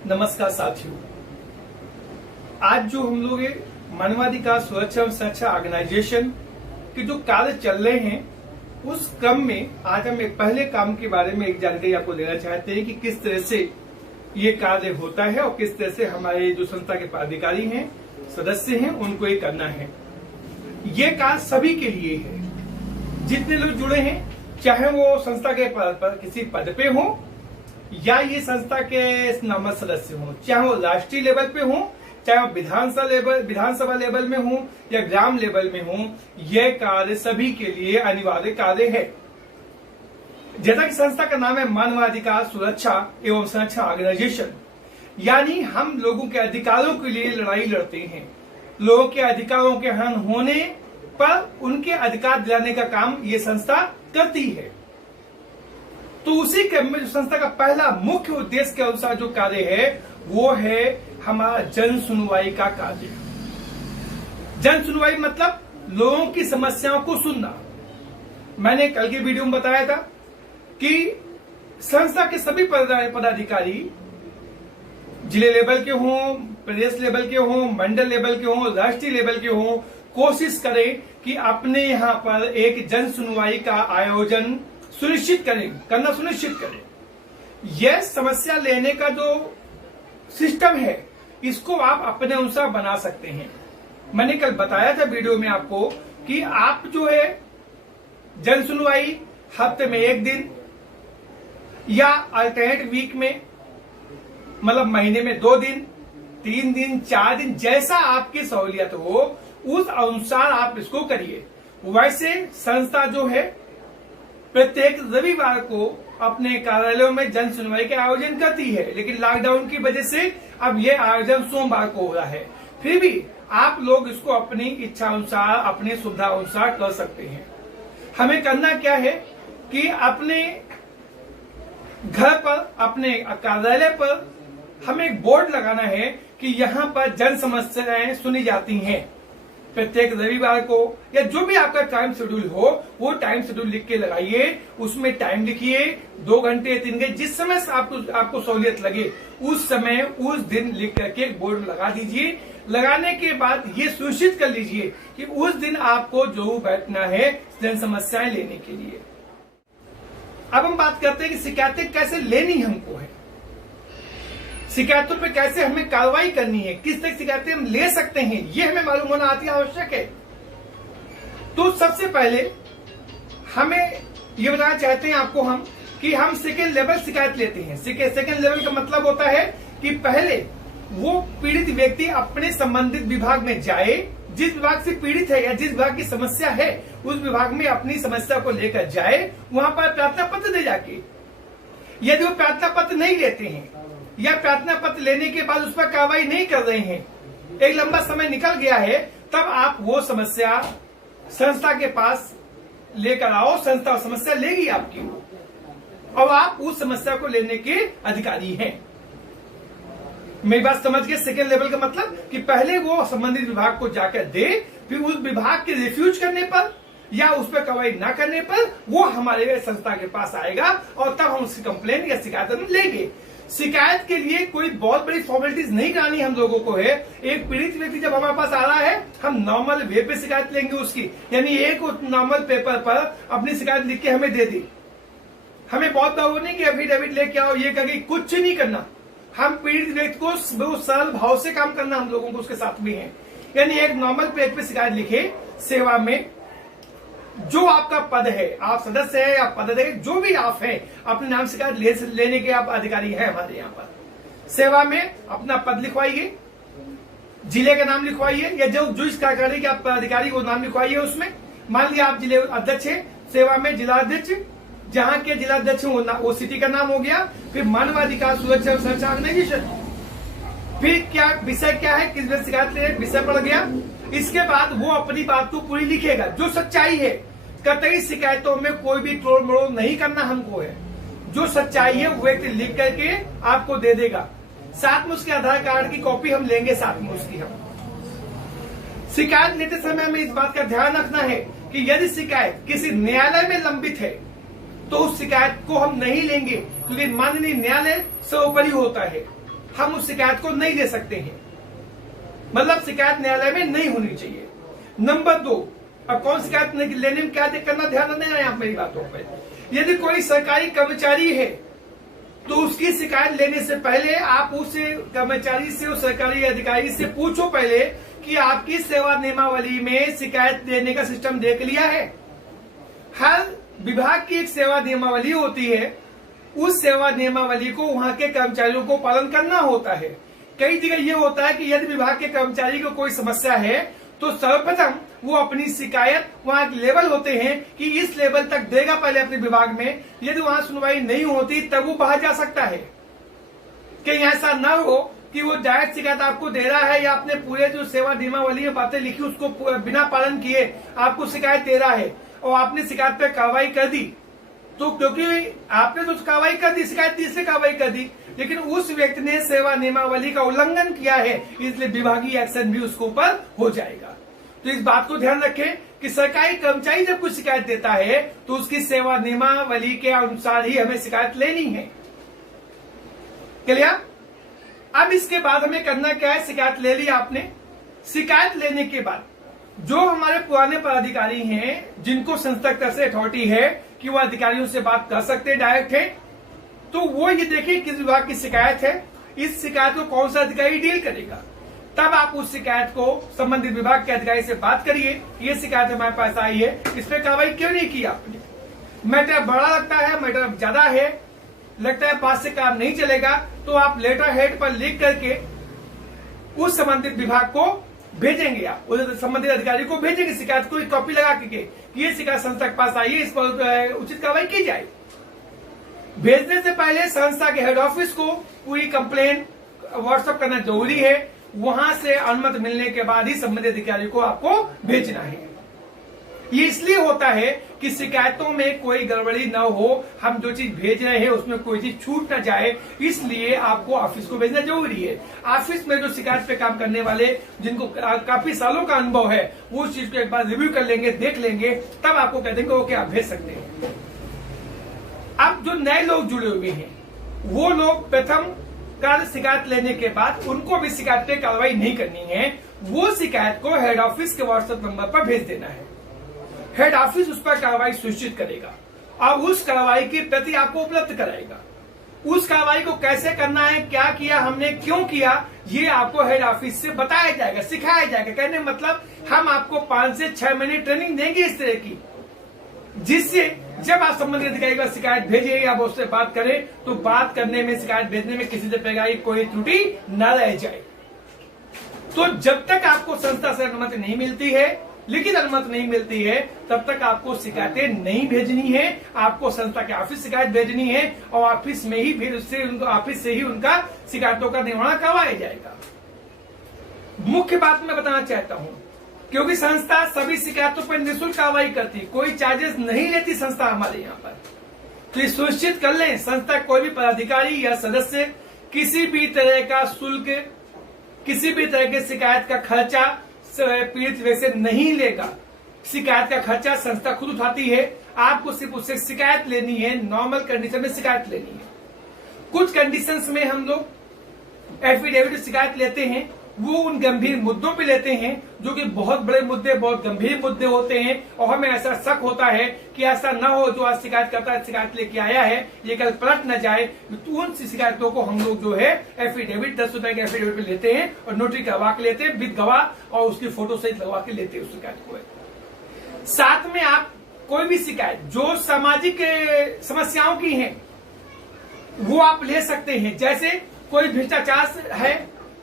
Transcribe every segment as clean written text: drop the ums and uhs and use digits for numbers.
नमस्कार साथियों, आज जो हम लोग मानवाधिकार सुरक्षा एवं संरक्षण ऑर्गेनाइजेशन के जो कार्य चल रहे हैं उस क्रम में आज हम एक पहले काम के बारे में एक जानकारी आपको देना चाहते हैं कि किस तरह से ये कार्य होता है और किस तरह से हमारे जो संस्था के पदाधिकारी हैं, सदस्य हैं, उनको ये करना है। ये कार्य सभी के लिए है, जितने लोग जुड़े हैं, चाहे वो संस्था के किसी पद पे हो या ये संस्था के नामक सदस्य हो, चाहे वो राष्ट्रीय लेवल पे हो, चाहे वो विधानसभा लेवल में हो या ग्राम लेवल में हो, यह कार्य सभी के लिए अनिवार्य कार्य है। जैसा कि संस्था का नाम है मानवाधिकार सुरक्षा एवं संरक्षण ऑर्गेनाइजेशन, यानी हम लोगों के अधिकारों के लिए लड़ाई लड़ते हैं। लोगों के अधिकारों के हनन होने पर उनके अधिकार दिलाने का काम ये संस्था करती है। तो उसी क्रम में जो संस्था का पहला मुख्य उद्देश्य के अनुसार जो कार्य है वो है हमारा जन सुनवाई का कार्य। जन सुनवाई मतलब लोगों की समस्याओं को सुनना। मैंने कल के वीडियो में बताया था कि संस्था के सभी पदाधिकारी जिले लेवल के हों, प्रदेश लेवल के हों, मंडल लेवल के हों, राष्ट्रीय लेवल के हों, कोशिश करें कि अपने यहाँ पर एक जन सुनवाई का आयोजन करना सुनिश्चित करें। यह समस्या लेने का जो सिस्टम है इसको आप अपने अनुसार बना सकते हैं। मैंने कल बताया था वीडियो में आपको कि आप जो है जन सुनवाई हफ्ते में 1 दिन या अल्टरनेट वीक में, मतलब महीने में 2 दिन, 3 दिन, 4 दिन, जैसा आपकी सहूलियत हो उस अनुसार आप इसको करिए। वैसे संस्था जो है प्रत्येक रविवार को अपने कार्यालयों में जन सुनवाई का आयोजन करती है, लेकिन लॉकडाउन की वजह से अब यह आयोजन सोमवार को हो रहा है। फिर भी आप लोग इसको अपनी इच्छा अनुसार, अपनी सुविधा अनुसार कर सकते हैं। हमें करना क्या है कि अपने घर पर, अपने कार्यालय पर हमें एक बोर्ड लगाना है कि यहाँ पर जन समस्याएं सुनी जाती हैं। प्रत्येक रविवार को या जो भी आपका टाइम शेड्यूल हो वो टाइम शेड्यूल लिख के लगाइए। उसमें टाइम लिखिए, 2 घंटे, 3 घंटे, जिस समय से आपको सहूलियत लगे उस समय उस दिन लिख करके बोर्ड लगा दीजिए। लगाने के बाद ये सुनिश्चित कर लीजिए कि उस दिन आपको जरूर बैठना है जन समस्याएं लेने के लिए। अब हम बात करते हैं कि शिकायतें कैसे लेनी हमको है, शिकायतों पे कैसे हमें कार्रवाई करनी है, किस तरह शिकायतें हम ले सकते हैं, ये हमें मालूम होना अति आवश्यक है। तो सबसे पहले हमें ये बताना चाहते हैं आपको हम कि हम सेकेंड लेवल शिकायत लेते हैं। सेकेंड लेवल का मतलब होता है कि पहले वो पीड़ित व्यक्ति अपने संबंधित विभाग में जाए, जिस विभाग से पीड़ित है या जिस विभाग की समस्या है उस विभाग में अपनी समस्या को लेकर जाए, वहां पर प्रार्थना पत्र दे जाके। यदि वो प्रार्थना पत्र नहीं लेते हैं या प्रार्थना पत्र लेने के बाद उस पर कार्रवाई नहीं कर रहे हैं, एक लंबा समय निकल गया है, तब आप वो समस्या संस्था के पास लेकर आओ। संस्था समस्या लेगी आपकी और आप उस समस्या को लेने के अधिकारी हैं। मेरी बात समझ गए? सेकेंड लेवल का मतलब कि पहले वो संबंधित विभाग को जाकर दे, फिर उस विभाग के रिफ्यूज करने पर या उस पर कार्रवाई न करने पर वो हमारे संस्था के पास आएगा और तब हम उसकी कंप्लेन या शिकायत हम लेंगे। शिकायत के लिए कोई बहुत बड़ी फॉर्मेलिटीज नहीं करानी हम लोगों को है। एक पीड़ित व्यक्ति जब हमारे पास आ रहा है, हम नॉर्मल वे पे शिकायत लेंगे उसकी, यानी एक नॉर्मल पेपर पर अपनी शिकायत लिख के हमें दे दी। हमें बहुत बार नहीं कि एफिडेविट लेके आओ, ये करके कुछ नहीं करना। हम पीड़ित व्यक्ति को बहुत सरल भाव से काम करना हम लोगों को उसके साथ में है। यानी एक नॉर्मल पेज पे शिकायत लिखे, सेवा में जो आपका पद है, आप सदस्य है या पदाधिकारी जो भी आप हैं, अपने नाम शिकायत लेने के आप अधिकारी हैं हमारे यहाँ पर। सेवा में अपना पद लिखवाइए, जिले का नाम लिखवाइए या जो इस कार्यकारिणी के आप पदाधिकारी वो नाम लिखवाइए। उसमें मान लिया आप जिले अध्यक्ष है, सेवा में जिलाध्यक्ष, जहाँ के जिलाध्यक्ष वो सिटी का नाम हो गया। फिर मानवाधिकार सुरक्षा एवं संरक्षण ऑर्गेनाइजेशन, फिर क्या विषय क्या है, किस वजह शिकायत ले, विषय पड़ गया। इसके बाद वो अपनी बात को पूरी लिखेगा, जो सच्चाई है। कतई शिकायतों में कोई भी तोड़ मरोड़ नहीं करना हमको है। जो सच्चाई है वो व्यक्ति लिख करके आपको दे देगा। साथ में उसके आधार कार्ड की कॉपी हम लेंगे, साथ में उसकी हम। शिकायत लेते समय हमें इस बात का ध्यान रखना है कि यदि शिकायत किसी न्यायालय में लंबित है तो उस शिकायत को हम नहीं लेंगे, क्योंकि माननीय न्यायालय सर्वोपरि होता है। हम उस शिकायत को नहीं ले सकते हैं, मतलब शिकायत न्यायालय में नहीं होनी चाहिए। नंबर 2, अब कौन शिकायत लेने में क्या करना, ध्यान देना है आप मेरी बातों पर। यदि कोई सरकारी कर्मचारी है तो उसकी शिकायत लेने से पहले आप उस कर्मचारी से, उस सरकारी अधिकारी से पूछो पहले कि आपकी सेवा नियमावली में शिकायत देने का सिस्टम देख लिया है। हर विभाग की एक सेवा नियमावली होती है, उस सेवा नियमावली को वहां के कर्मचारियों को पालन करना होता है। कई जगह ये होता है कि यदि विभाग के कर्मचारी को कोई समस्या है तो सर्वप्रथम वो अपनी शिकायत, वहां लेवल होते हैं कि इस लेवल तक देगा पहले अपने विभाग में, यदि वहां सुनवाई नहीं होती तब वो बाहर जा सकता है। कहीं ऐसा न हो कि वो डायरेक्ट शिकायत आपको दे रहा है या आपने पूरे जो सेवा नियमावली में बातें लिखी उसको बिना पालन किए आपको शिकायत दे रहा है और आपने शिकायत पे कार्रवाई कर दी, तो क्योंकि आपने तो कार्रवाई कर दी, शिकायत दी इसलिए कार्रवाई कर दी, लेकिन उस व्यक्ति ने सेवा नियमावली का उल्लंघन किया है, इसलिए विभागीय एक्शन भी उसके ऊपर हो जाएगा। तो इस बात को ध्यान रखें कि सरकारी कर्मचारी जब कुछ शिकायत देता है तो उसकी सेवा नियमावली के अनुसार ही हमें शिकायत लेनी है। क्लियर? अब इसके बाद हमें करना क्या है, शिकायत ले ली आपने। शिकायत लेने के बाद जो हमारे पुराने पदाधिकारी हैं, जिनको संस्था तरफ से अथॉरिटी है कि वो अधिकारियों से बात कर सकते हैं, डायरेक्ट है, तो वो ये देखिए किस विभाग की शिकायत है, इस शिकायत को कौन सा अधिकारी डील करेगा। तब आप उस शिकायत को संबंधित विभाग के अधिकारी से बात करिए, ये शिकायत हमारे पास आई है, इस पे कार्रवाई क्यों नहीं की आपने, मैटर बड़ा लगता है, मैटर ज्यादा है, लगता है पास से काम नहीं चलेगा, तो आप लेटर हेड पर लिख करके उस संबंधित विभाग को भेजेंगे, आप उस संबंधित अधिकारी को भेजेंगे शिकायत को कॉपी लगा के ये शिकायत संस्था के पास आई है, इस पर उचित कार्रवाई की जाए। भेजने से पहले संस्था के हेड ऑफिस को पूरी कंप्लेन व्हाट्सएप करना जरूरी है, वहां से अनुमति मिलने के बाद ही संबंधित अधिकारी को आपको भेजना है। ये इसलिए होता है कि शिकायतों में कोई गड़बड़ी न हो, हम जो चीज भेज रहे हैं उसमें कोई चीज छूट न जाए, इसलिए आपको ऑफिस को भेजना जरूरी है। ऑफिस में जो शिकायत पे काम करने वाले जिनको काफी सालों का अनुभव है, वो उस चीज को एक बार रिव्यू कर लेंगे, देख लेंगे, तब आपको कह देंगे ओके आप भेज सकते हैं। अब जो नए लोग जुड़े हुए हैं वो लोग प्रथम कार्य शिकायत लेने के बाद उनको भी शिकायत पे कार्रवाई नहीं करनी है, वो शिकायत को हेड ऑफिस के व्हाट्सएप नंबर पर भेज देना है। हेड ऑफिस उस पर कार्रवाई सुनिश्चित करेगा और उस कार्रवाई की प्रति आपको उपलब्ध कराएगा। उस कार्रवाई को कैसे करना है, क्या किया हमने, क्यों किया, ये आपको हेड ऑफिस से बताया जाएगा, सिखाया जाएगा। कहने मतलब हम आपको 5 से 6 महीने ट्रेनिंग देंगे इस तरह की, जिससे जब आप संबंधित अधिकारी का शिकायत भेजिए या उससे बात करें तो बात करने में, शिकायत भेजने में किसी तरह की कोई त्रुटि न रह जाए। तो जब तक आपको संस्था से अनुमति नहीं मिलती है, लिखित अनुमति नहीं मिलती है, तब तक आपको शिकायतें नहीं भेजनी है। आपको संस्था के ऑफिस शिकायत भेजनी है और ऑफिस में ही फिर उससे ऑफिस से ही उनका शिकायतों का निवारण करवाया जाएगा। मुख्य बात मैं बताना चाहता हूं, क्योंकि संस्था सभी शिकायतों पर निःशुल्क कार्रवाई करती, कोई चार्जेस नहीं लेती संस्था हमारे यहाँ पर। तो ये सुनिश्चित कर लें संस्था कोई भी पदाधिकारी या सदस्य किसी भी तरह का शुल्क, किसी भी तरह के शिकायत का खर्चा पीड़ित व्यक्ति से नहीं लेगा। शिकायत का खर्चा संस्था खुद उठाती है। आपको सिर्फ उससे शिकायत लेनी है, नॉर्मल कंडीशन में शिकायत लेनी है। कुछ कंडीशंस में हम लोग एफिडेविट शिकायत लेते हैं, वो उन गंभीर मुद्दों पे लेते हैं जो कि बहुत बड़े मुद्दे, बहुत गंभीर मुद्दे होते हैं और हमें ऐसा शक होता है कि ऐसा न हो जो आज शिकायत करता है, शिकायत लेके आया है, ये कल पलट न जाए। तो उन शिकायतों को हम लोग जो है एफिडेविट 10 रुपए के एफिडेविट पे लेते हैं और नोटरी करवा के लेते हैं, विद गवाह और उसकी फोटो सहित लगवा के लेते हैं उस शिकायत को। साथ में आप कोई भी शिकायत जो सामाजिक समस्याओं की है वो आप ले सकते हैं। जैसे कोई भ्रष्टाचार है,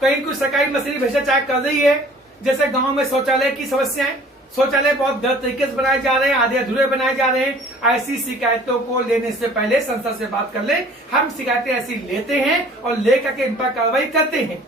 कहीं कोई सरकारी मशीनरी भ्रष्टाचार कर रही है, जैसे गांव में शौचालय की समस्याएं, शौचालय बहुत गलत तरीके से बनाए जा रहे हैं, आधे अधूरे बनाए जा रहे हैं, ऐसी शिकायतों को लेने से पहले संस्था से बात कर ले। हम शिकायतें ऐसी लेते हैं और लेकर के इन पर कार्रवाई करते हैं।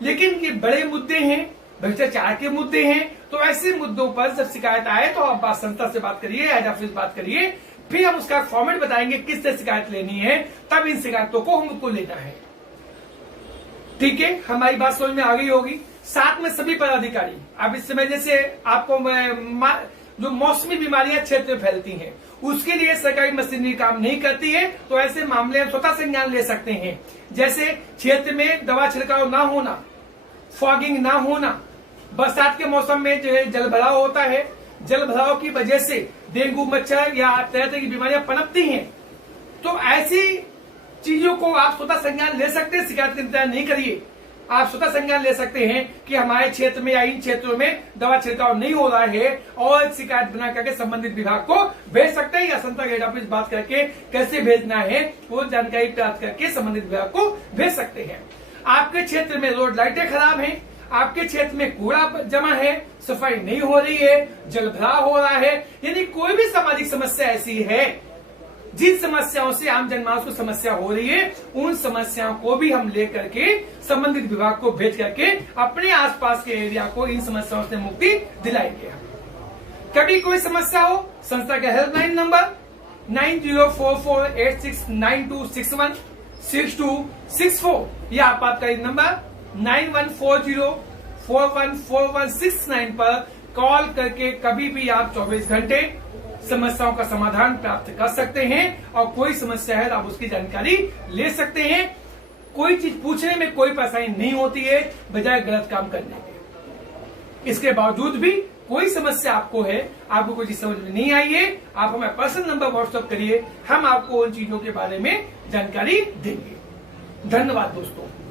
लेकिन ये बड़े मुद्दे हैं, भ्रष्टाचार के मुद्दे हैं, तो ऐसे मुद्दों पर जब शिकायत आए तो आप संस्था से बात करिए, हेड ऑफिस बात करिए, फिर हम उसका फॉर्मेट बताएंगे किस तरह शिकायत लेनी है, तब इन शिकायतों को हमको लेना है। ठीक है, हमारी बात समझ में आ गई होगी। साथ में सभी पदाधिकारी, अब इस समय जैसे आपको जो मौसमी बीमारियां क्षेत्र में फैलती हैं, उसके लिए सरकारी मशीनरी काम नहीं करती है, तो ऐसे मामले हम स्वतः संज्ञान ले सकते हैं। जैसे क्षेत्र में दवा छिड़काव ना होना, फॉगिंग ना होना, बरसात के मौसम में जो है जल भराव होता है, जल भराव की वजह से डेंगू मच्छर या तरह तरह की बीमारियां पनपती हैं, तो ऐसी चीजों को आप स्वतः संज्ञान ले सकते हैं। शिकायत का इंतजार नहीं करिए, आप स्वतः संज्ञान ले सकते हैं कि हमारे क्षेत्र में या इन क्षेत्रों में दवा छिड़काव नहीं हो रहा है, और शिकायत बना करके संबंधित विभाग को भेज सकते हैं, या संस्था हेड ऑफिस बात करके कैसे भेजना है वो जानकारी प्राप्त करके संबंधित विभाग को भेज सकते हैं। आपके क्षेत्र में रोड लाइटें खराब हैं, आपके क्षेत्र में कूड़ा जमा है, सफाई नहीं हो रही है, जल भराव हो रहा है, यानी कोई भी सामाजिक समस्या ऐसी है जिन समस्याओं से आम जनमानस को समस्या हो रही है, उन समस्याओं को भी हम लेकर के संबंधित विभाग को भेज करके अपने आसपास के एरिया को इन समस्याओं से मुक्ति दिलाएंगे। कभी कोई समस्या हो, संस्था का हेल्पलाइन नंबर 9044869261 6264 या आपातकालीन नंबर 9140414169 पर कॉल करके कभी भी आप 24 घंटे समस्याओं का समाधान प्राप्त कर सकते हैं, और कोई समस्या है तो आप उसकी जानकारी ले सकते हैं। कोई चीज पूछने में कोई परेशानी नहीं होती है बजाय गलत काम करने के। इसके बावजूद भी कोई समस्या आपको है, आपको कोई चीज समझ में नहीं आई है, आप हमें पर्सनल नंबर व्हाट्सएप करिए, हम आपको उन चीजों के बारे में जानकारी देंगे। धन्यवाद दोस्तों।